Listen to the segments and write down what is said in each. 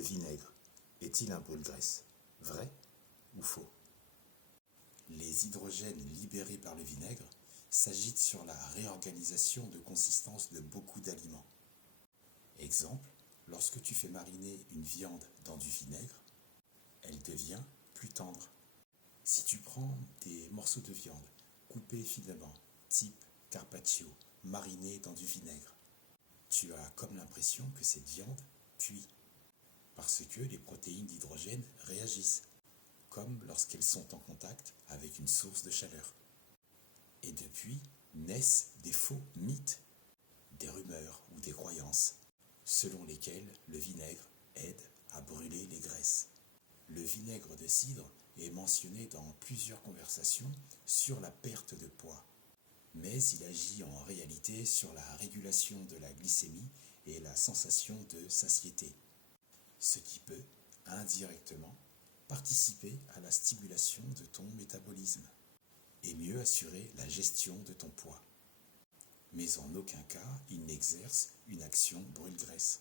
Le vinaigre est-il un brûle-graisse? Vrai ou faux? Les hydrogènes libérés par le vinaigre s'agitent sur la réorganisation de consistance de beaucoup d'aliments. Exemple, lorsque tu fais mariner une viande dans du vinaigre, elle devient plus tendre. Si tu prends des morceaux de viande coupés finement, type carpaccio, marinés dans du vinaigre, tu as comme l'impression que cette viande cuit, parce que les protéines d'hydrogène réagissent, comme lorsqu'elles sont en contact avec une source de chaleur. Et depuis naissent des faux mythes, des rumeurs ou des croyances, selon lesquelles le vinaigre aide à brûler les graisses. Le vinaigre de cidre est mentionné dans plusieurs conversations sur la perte de poids, mais il agit en réalité sur la régulation de la glycémie et la sensation de satiété, ce qui peut, indirectement, participer à la stimulation de ton métabolisme et mieux assurer la gestion de ton poids. Mais en aucun cas, il n'exerce une action brûle-graisse.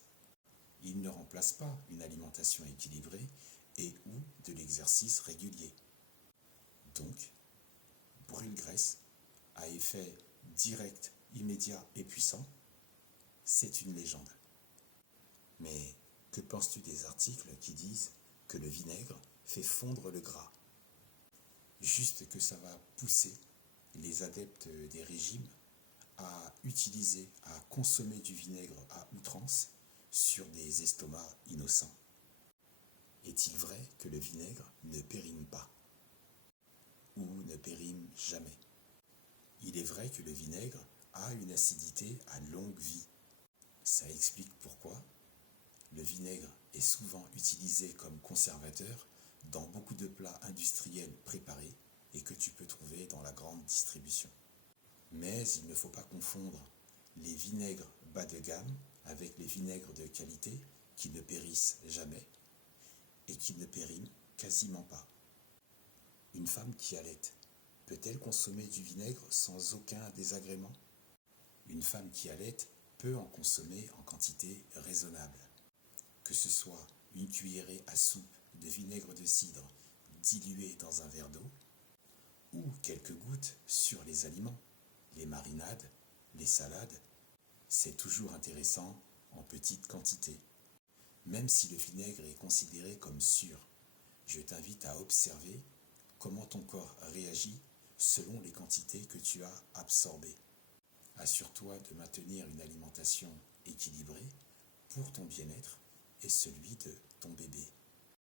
Il ne remplace pas une alimentation équilibrée et ou de l'exercice régulier. Donc, brûle-graisse, à effet direct, immédiat et puissant, c'est une légende. Mais que penses-tu des articles qui disent que le vinaigre fait fondre le gras? Juste que ça va pousser les adeptes des régimes à utiliser, à consommer du vinaigre à outrance sur des estomacs innocents. Est-il vrai que le vinaigre ne périme pas? Ou ne périme jamais? Il est vrai que le vinaigre a une acidité à longue vie. Ça explique pourquoi le vinaigre est souvent utilisé comme conservateur dans beaucoup de plats industriels préparés et que tu peux trouver dans la grande distribution. Mais il ne faut pas confondre les vinaigres bas de gamme avec les vinaigres de qualité qui ne périssent jamais et qui ne périment quasiment pas. Une femme qui allaite peut-elle consommer du vinaigre sans aucun désagrément? Une femme qui allaite peut en consommer en quantité raisonnable. Que ce soit une cuillerée à soupe de vinaigre de cidre dilué dans un verre d'eau ou quelques gouttes sur les aliments, les marinades, les salades, c'est toujours intéressant en petite quantité. Même si le vinaigre est considéré comme sûr, je t'invite à observer comment ton corps réagit selon les quantités que tu as absorbées. Assure-toi de maintenir une alimentation équilibrée pour ton bien-être et celui de ton bébé.